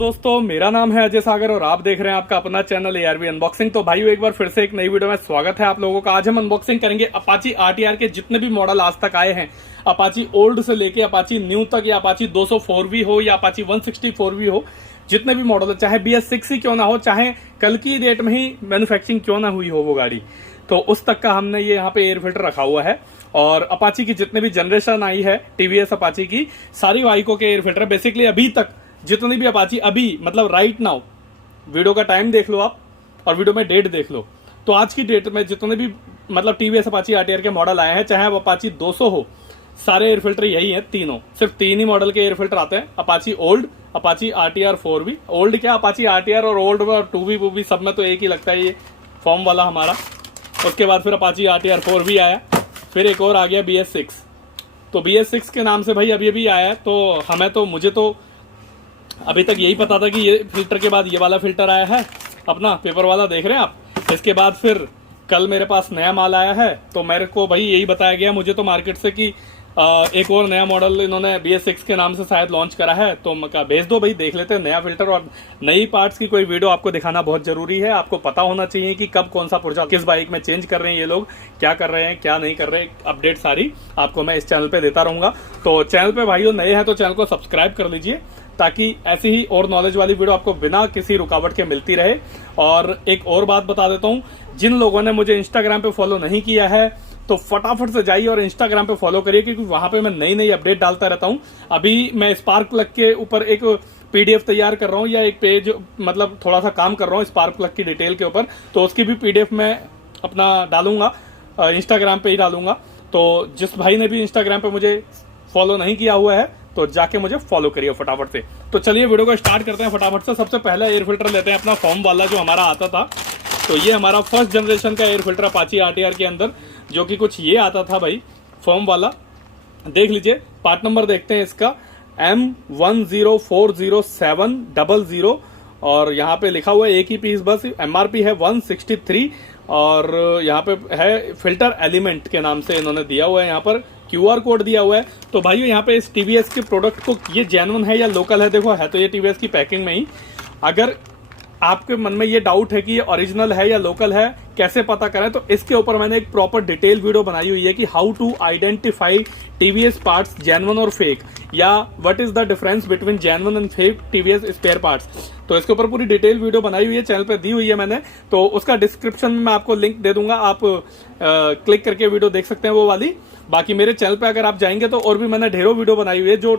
दोस्तों, मेरा नाम है अजय सागर और आप देख रहे हैं आपका अपना चैनल एआरवी अनबॉक्सिंग। तो भाइयों, एक बार फिर से एक नई वीडियो में स्वागत है आप लोगों का। आज हम अनबॉक्सिंग करेंगे अपाची आरटीआर के जितने भी मॉडल आज तक आए हैं, अपाची ओल्ड से लेके अपाची न्यू तक, या अपाची 204V हो या अपाची 164V हो, जितने भी मॉडल है, चाहे BS6 ही क्यों ना हो, चाहे कल की डेट में ही मैन्युफैक्चरिंग क्यों ना हुई हो वो गाड़ी, तो उस तक का हमने ये यहाँ पे एयर फिल्टर रखा हुआ है। और अपाची की जितने भी जनरेशन आई है टीवीएस अपाची की, सारी बाइकों के एयर फिल्टर बेसिकली अभी तक जितनी भी अपाची अभी मतलब राइट नाउ, वीडियो का टाइम देख लो आप और वीडियो में डेट देख लो, तो आज की डेट में जितने भी मतलब टीवीएस अपाची आरटीआर के मॉडल आए हैं, चाहे अब अपाची 200 हो, सारे एयर फिल्टर यही हैं तीनों। सिर्फ तीन ही मॉडल के एयर फिल्टर आते हैं, Apache old, Apache RTR 4V, old क्या अपाची आरटीआर और ओल्ड और 2V सब में तो एक ही लगता है ये फॉर्म वाला हमारा। उसके बाद फिर अपाची आरटीआर 4V आया, फिर एक और आ गया BS6। तो BS6 के नाम से भाई अभी आया है, तो मुझे तो अभी तक यही पता था कि ये फिल्टर के बाद ये वाला फिल्टर आया है अपना पेपर वाला, देख रहे हैं आप। इसके बाद फिर कल मेरे पास नया माल आया है, तो मेरे को भाई यही बताया गया मुझे तो मार्केट से कि एक और नया मॉडल इन्होंने BS6 के नाम से शायद लॉन्च करा है, तो मैं कहा भेज दो भाई, देख लेते हैं नया फिल्टर। और नई पार्ट्स की कोई वीडियो आपको दिखाना बहुत जरूरी है, आपको पता होना चाहिए कि कब कौन सा पुर्जा किस बाइक में चेंज कर रहे हैं, ये लोग क्या कर रहे हैं क्या नहीं कर रहे हैं, अपडेट सारी आपको मैं इस चैनल पे देता रहूंगा। तो चैनल पे भाइयों नए हैं तो चैनल को सब्सक्राइब कर लीजिए, ताकि ऐसी ही और नॉलेज वाली वीडियो आपको बिना किसी रुकावट के मिलती रहे। और एक और बात बता देता हूं, जिन लोगों ने मुझे इंस्टाग्राम पे फॉलो नहीं किया है तो फटाफट से जाइए और इंस्टाग्राम पे फॉलो करिए, क्योंकि वहां पे मैं नई नई अपडेट डालता रहता हूं। अभी मैं स्पार्क प्लग के ऊपर एक PDF तैयार कर रहा हूं, या एक पेज मतलब थोड़ा सा काम कर रहा हूं स्पार्क प्लग की डिटेल के ऊपर, तो उसकी भी PDF मैं अपना डालूंगा, इंस्टाग्राम पे ही डालूंगा। तो जिस भाई ने भी इंस्टाग्राम पे मुझे फॉलो नहीं किया हुआ है तो जाके मुझे फॉलो करिए फटाफट से। तो चलिए वीडियो को स्टार्ट करते हैं फटाफट से। सबसे पहला एयर फिल्टर लेते हैं अपना फॉर्म वाला जो हमारा आता था। तो ये हमारा फर्स्ट जनरेशन का एयर फिल्टर अपाची आरटीआर के अंदर, जो कि कुछ ये आता था भाई फॉर्म वाला, देख लीजिए। पार्ट नंबर देखते हैं इसका M1040700, और यहाँ पे लिखा हुआ है एक ही पीस बस, MRP है 163, और यहाँ पे है फिल्टर एलिमेंट के नाम से इन्होंने दिया हुआ है, यहाँ पर QR कोड दिया हुआ है। तो भाइयों यहाँ पे इस TVS के प्रोडक्ट को ये जेन्युइन है या लोकल है, देखो है तो ये TVS की पैकिंग में ही। अगर आपके मन में ये डाउट है कि ये ओरिजिनल है या लोकल है, कैसे पता करें, तो इसके ऊपर मैंने एक प्रॉपर डिटेल वीडियो बनाई हुई है कि how to identify TVS parts genuine और फेक, या what is the difference between genuine and fake TVS spare parts. तो इसके ऊपर पूरी डिटेल वीडियो बनाई हुई है, चैनल पे दी हुई है मैंने, तो उसका डिस्क्रिप्शन में मैं आपको लिंक दे दूंगा, आप क्लिक करके वीडियो देख सकते हैं वो वाली। बाकी मेरे चैनल पे अगर आप जाएंगे तो और भी मैंने ढेरों वीडियो बनाई हुई है, जो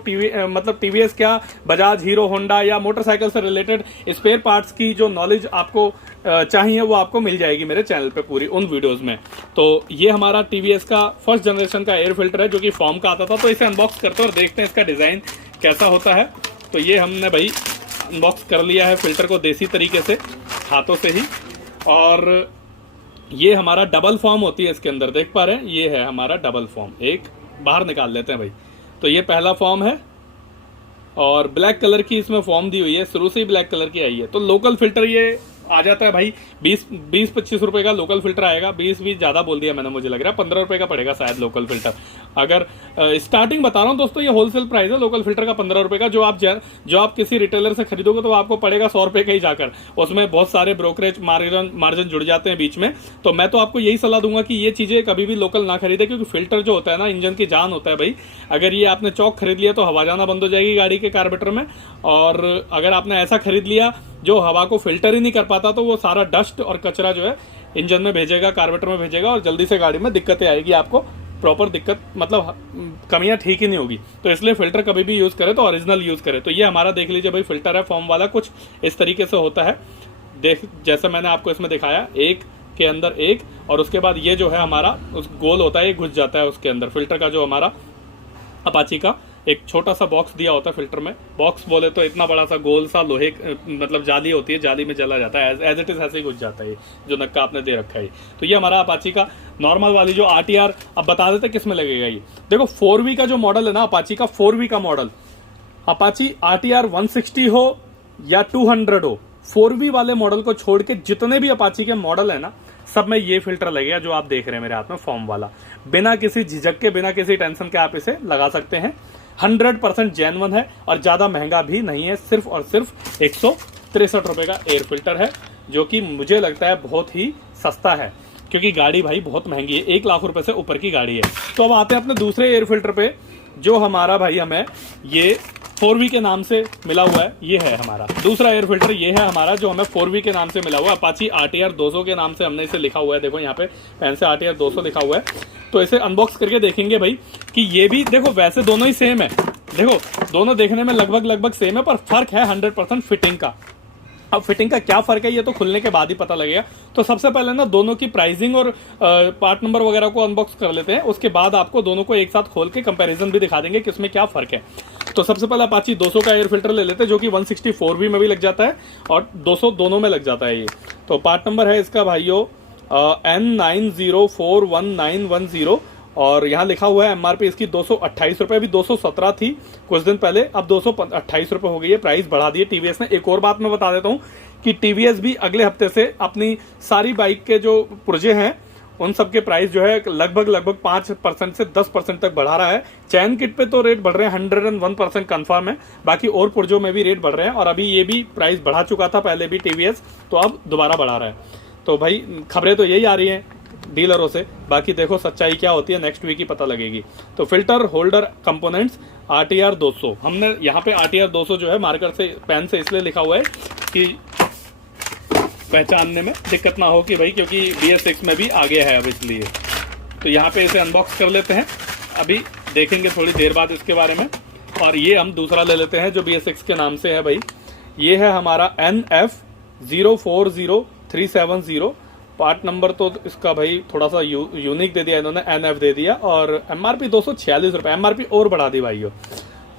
मतलब TVS क्या, बजाज, हीरो, होंडा या मोटरसाइकिल से रिलेटेड स्पेयर पार्ट्स की जो नॉलेज आपको चाहिए वो आपको मिल जाएगी मेरे चैनल पे पूरी उन वीडियोस में। तो ये हमारा TVS का फर्स्ट जनरेशन का एयर फिल्टर है, जो कि फॉर्म का आता था। तो इसे अनबॉक्स करते हैं और देखते हैं इसका डिजाइन कैसा होता है। तो ये हमने भाई अनबॉक्स कर लिया है फिल्टर को देसी तरीके से, हाथों से ही। और ये हमारा डबल फॉर्म होती है इसके अंदर, देख पा रहे हैं, ये है हमारा डबल फॉर्म। एक बाहर निकाल लेते हैं भाई। तो ये पहला फॉर्म है, और ब्लैक कलर की इसमें फॉर्म दी हुई है, शुरू से ही ब्लैक कलर की आई है। तो लोकल फिल्टर ये आ जाता है भाई 20-25 रुपए का लोकल फिल्टर आएगा। 20 भी ज्यादा बोल दिया मैंने, मुझे लग रहा है 15 रुपए का पड़ेगा शायद लोकल फिल्टर। अगर स्टार्टिंग बता रहा हूँ दोस्तों, ये होलसेल प्राइस है लोकल फिल्टर का 15 रुपए का। जो आप किसी रिटेलर से खरीदोगे तो आपको पड़ेगा 100 रुपए का ही जाकर, उसमें बहुत सारे ब्रोकरेज मार्जिन जुड़ जाते हैं बीच में। तो मैं तो आपको यही सलाह दूंगा कि ये चीजें कभी भी लोकल ना खरीदे, क्योंकि फिल्टर जो होता है ना, इंजन की जान होता है भाई। अगर ये आपने चौक खरीद लिया तो हवा जाना बंद हो जाएगी गाड़ी के कार्बोरेटर में, और अगर आपने ऐसा खरीद लिया जो हवा को फिल्टर ही नहीं कर पाता, तो वो सारा डस्ट और कचरा जो है इंजन में भेजेगा, कार्बोरेटर में भेजेगा, और जल्दी से गाड़ी में दिक्कतें आएगी आपको, प्रॉपर दिक्कत मतलब कमियां ठीक ही नहीं होगी। तो इसलिए फिल्टर कभी भी यूज करें तो ओरिजिनल यूज करें। तो ये हमारा देख लीजिए भाई फिल्टर है फॉर्म वाला, कुछ इस तरीके से होता है, देख जैसे मैंने आपको इसमें दिखाया, एक के अंदर एक, और उसके बाद ये जो है हमारा उस गोल होता है, ये घुस जाता है उसके अंदर। फिल्टर का जो हमारा अपाची का एक छोटा सा बॉक्स दिया होता है फिल्टर में, बॉक्स बोले तो इतना बड़ा सा गोल सा लोहे मतलब जाली होती है, जाली में जला जाता है, एज इट इज ऐसे ही घुस जाता है जो नक्का आपने दे रखा है। तो ये हमारा अपाची का नॉर्मल वाली जो आरटीआर, अब बता देते किस में लगेगा ये। देखो 4V का जो मॉडल है ना अपाची का, 4V का मॉडल, अपाची आरटीआर 160 हो या 200 हो, 4V वाले मॉडल को छोड़ के जितने भी अपाची के मॉडल है ना, सब में ये फिल्टर लगेगा जो आप देख रहे हैं मेरे हाथ में फॉर्म वाला। बिना किसी झिझक के, बिना किसी टेंशन के आप इसे लगा सकते हैं। 100% जेन्युइन है और ज़्यादा महंगा भी नहीं है। सिर्फ और सिर्फ 163 रुपये का एयर फिल्टर है, जो कि मुझे लगता है बहुत ही सस्ता है, क्योंकि गाड़ी भाई बहुत महंगी है, 1 लाख रुपए से ऊपर की गाड़ी है। तो अब आते हैं अपने दूसरे एयर फिल्टर पे, जो हमारा भाई हमें ये 4V के नाम से मिला हुआ है। ये है हमारा दूसरा एयर फिल्टर, ये है हमारा जो हमें 4V के नाम से मिला हुआ है। अपाची RTR 200 के नाम से हमने इसे लिखा हुआ है, देखो यहाँ पे पेन से RTR 200 लिखा हुआ है। तो इसे अनबॉक्स करके देखेंगे भाई कि ये भी देखो, वैसे दोनों ही सेम है, देखो दोनों देखने में लगभग सेम है, पर फर्क है 100% फिटिंग का। अब फिटिंग का क्या फर्क है ये तो खुलने के बाद ही पता लगेगा। तो सबसे पहले ना दोनों की प्राइसिंग और पार्ट नंबर वगैरह को अनबॉक्स कर लेते हैं, उसके बाद आपको दोनों को एक साथ खोल के कंपैरिजन भी दिखा देंगे कि इसमें क्या फर्क है। तो सबसे पहले अपाची 200 का एयर फिल्टर ले लेते हैं, जो कि 164V में भी लग जाता है और 200 दोनों में लग जाता है ये। तो पार्ट नंबर है इसका भाइयों N90411910 और यहाँ लिखा हुआ है MRP इसकी 228 रुपये, अभी 217 थी कुछ दिन पहले, अब 228 रुपये हो गई है, प्राइस बढ़ा दी है टीवीएस ने। एक और बात मैं बता देता हूँ कि टीवीएस भी अगले हफ्ते से अपनी सारी बाइक के जो पुर्जे हैं उन सब के प्राइस जो है लगभग 5% से 10% तक बढ़ा रहा है। चैन किट पे तो रेट बढ़ रहे हैं, 101% कन्फर्म है, बाकी और पुर्जों में भी रेट बढ़ रहे हैं। और अभी ये भी प्राइस बढ़ा चुका था पहले भी टीवीएस, तो अब दोबारा बढ़ा रहा है। तो भाई खबरें तो यही आ रही हैं डीलरों से, बाकी देखो सच्चाई क्या होती है नेक्स्ट वीक ही पता लगेगी। तो फिल्टर होल्डर कंपोनेंट्स RTR 200, हमने यहाँ पे RTR 200 जो है मार्कर से पेन से इसलिए लिखा हुआ है कि पहचानने में दिक्कत ना हो कि भाई, क्योंकि BS6 में भी आगे है अब इसलिए। तो यहाँ पे इसे अनबॉक्स कर लेते हैं, अभी देखेंगे थोड़ी देर बाद इसके बारे में। और ये हम दूसरा ले लेते हैं जो BS6 के नाम से है भाई, ये है हमारा NF040370। पार्ट नंबर तो इसका भाई थोड़ा सा यूनिक दे दिया इन्होंने, NF दे दिया और MRP 246 रुपये, MRP और बढ़ा दी भाइयों।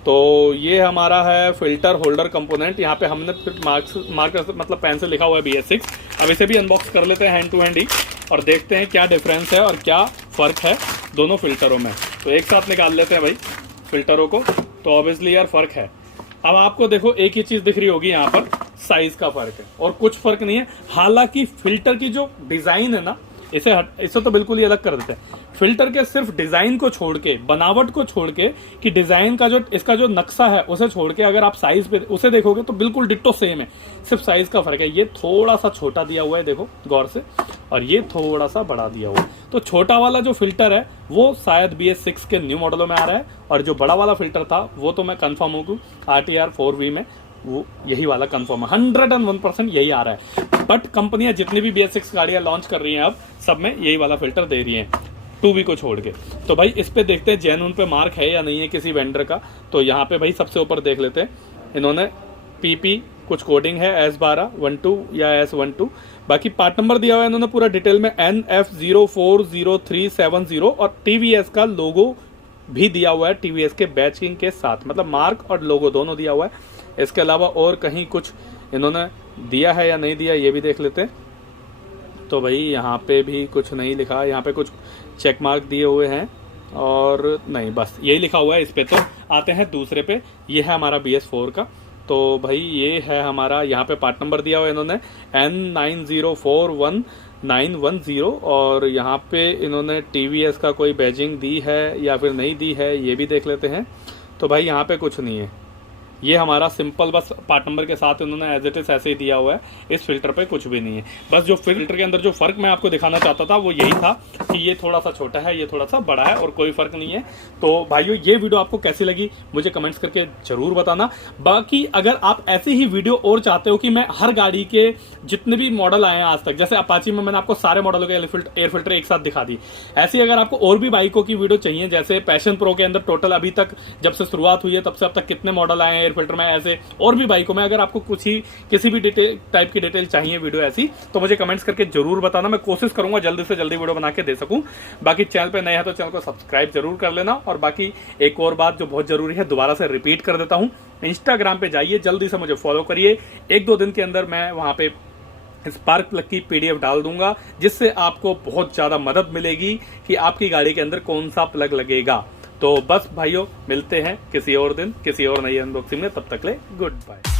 तो ये हमारा है फिल्टर होल्डर कंपोनेंट, यहाँ पे हमने मार्कर मतलब पेन से लिखा हुआ है BS6। अब इसे भी अनबॉक्स कर लेते हैं हैंड टू हैंड ही और देखते हैं क्या डिफरेंस है और क्या फ़र्क है दोनों फिल्टरों में। तो एक साथ निकाल लेते हैं भाई फिल्टरों को, तो ऑब्वियसली यार फ़र्क है। अब आपको देखो एक ही चीज़ दिख रही होगी यहाँ पर, साइज का फर्क है और कुछ फर्क नहीं है। हालांकि फिल्टर की जो डिजाइन है ना, इसे तो बिल्कुल ही अलग कर देते हैं। फिल्टर के सिर्फ डिजाइन को छोड़ के, बनावट को छोड़ के, कि डिजाइन का जो इसका जो नक्शा है उसे छोड़ के अगर आप साइज पे उसे देखोगे तो बिल्कुल डिट्टो सेम है, सिर्फ साइज का फर्क है। ये थोड़ा सा छोटा दिया हुआ है देखो गौर से, और ये थोड़ा सा बड़ा दिया हुआ है। तो छोटा वाला जो फिल्टर है वो शायद BS6 के न्यू मॉडलों में आ रहा है, और जो बड़ा वाला फिल्टर था वो तो मैं कंफर्म हूँ RTR 4V में वो यही वाला कंफर्म है, 101% यही आ रहा है। बट कंपनियां जितनी भी BS6 गाड़ियां लॉन्च कर रही हैं अब सब में यही वाला फिल्टर दे रही हैं, 2V को छोड़ के। तो भाई इस पे देखते हैं जेन्युइन पे मार्क है या नहीं है किसी वेंडर का। तो यहाँ पे भाई सबसे ऊपर देख लेते हैं, इन्होंने PP कुछ कोडिंग है S12 या S12, बाकी पार्ट नंबर दिया हुआ है इन्होंने पूरा डिटेल में NF040370 और TVS का लोगो भी दिया हुआ है TVS के बैचिंग के साथ, मतलब मार्क और लोगो दोनों दिया हुआ है। इसके अलावा और कहीं कुछ इन्होंने दिया है या नहीं दिया ये भी देख लेते हैं। तो भाई यहाँ पे भी कुछ नहीं लिखा, यहाँ पे कुछ चेक मार्क दिए हुए हैं और नहीं, बस यही लिखा हुआ है इस पे। तो आते हैं दूसरे पे, ये है हमारा BS4 का। तो भाई ये है हमारा, यहाँ पे पार्ट नंबर दिया हुआ है इन्होंने N90411910 और यहाँ पे इन्होंने TVS का कोई बैजिंग दी है या फिर नहीं दी है ये भी देख लेते हैं। तो भाई यहाँ पे कुछ नहीं है, ये हमारा सिंपल बस पार्ट नंबर के साथ इन्होंने एज इट इज ऐसे ही दिया हुआ है। इस फिल्टर पे कुछ भी नहीं है, बस जो फिल्टर के अंदर जो फर्क मैं आपको दिखाना चाहता था वो यही था कि ये थोड़ा सा छोटा है, ये थोड़ा सा बड़ा है और कोई फर्क नहीं है। तो भाइयों ये वीडियो आपको कैसी लगी मुझे कमेंट्स करके जरूर बताना। बाकी अगर आप ऐसी ही वीडियो और चाहते हो कि मैं हर गाड़ी के जितने भी मॉडल आए हैं आज तक, जैसे अपाची में मैंने आपको सारे मॉडलों के एयर फिल्टर एक साथ दिखा दी, ऐसे अगर आपको और भी बाइकों की वीडियो चाहिए, जैसे पैशन प्रो के अंदर टोटल अभी तक जब से शुरुआत हुई है तब से अब तक कितने मॉडल आए हैं फिल्टर में, ऐसे और भी बाइकों में अगर आपको कुछ ही किसी भी डिटेल टाइप की डिटेल चाहिए वीडियो ऐसी, तो मुझे कमेंट्स करके जरूर बताना। मैं कोशिश करूंगा जल्दी से जल्दी वीडियो बना के दे सकूं। बाकी चैनल पे नए हैं तो चैनल को सब्सक्राइब जरूर कर लेना। और बाकी एक और बात जो बहुत जरूरी है दोबारा से रिपीट कर देता हूं, इंस्टाग्राम पे जाइए, जल्दी से मुझे फॉलो करिए। 1-2 दिन के अंदर मैं वहां पे स्पार्क प्लग की PDF डाल दूंगा, जिससे आपको बहुत ज्यादा मदद मिलेगी कि आपकी गाड़ी के अंदर कौन सा प्लग लगेगा। तो बस भाइयों मिलते हैं किसी और दिन किसी और नई अनबॉक्सिंग में, तब तक ले गुड बाय।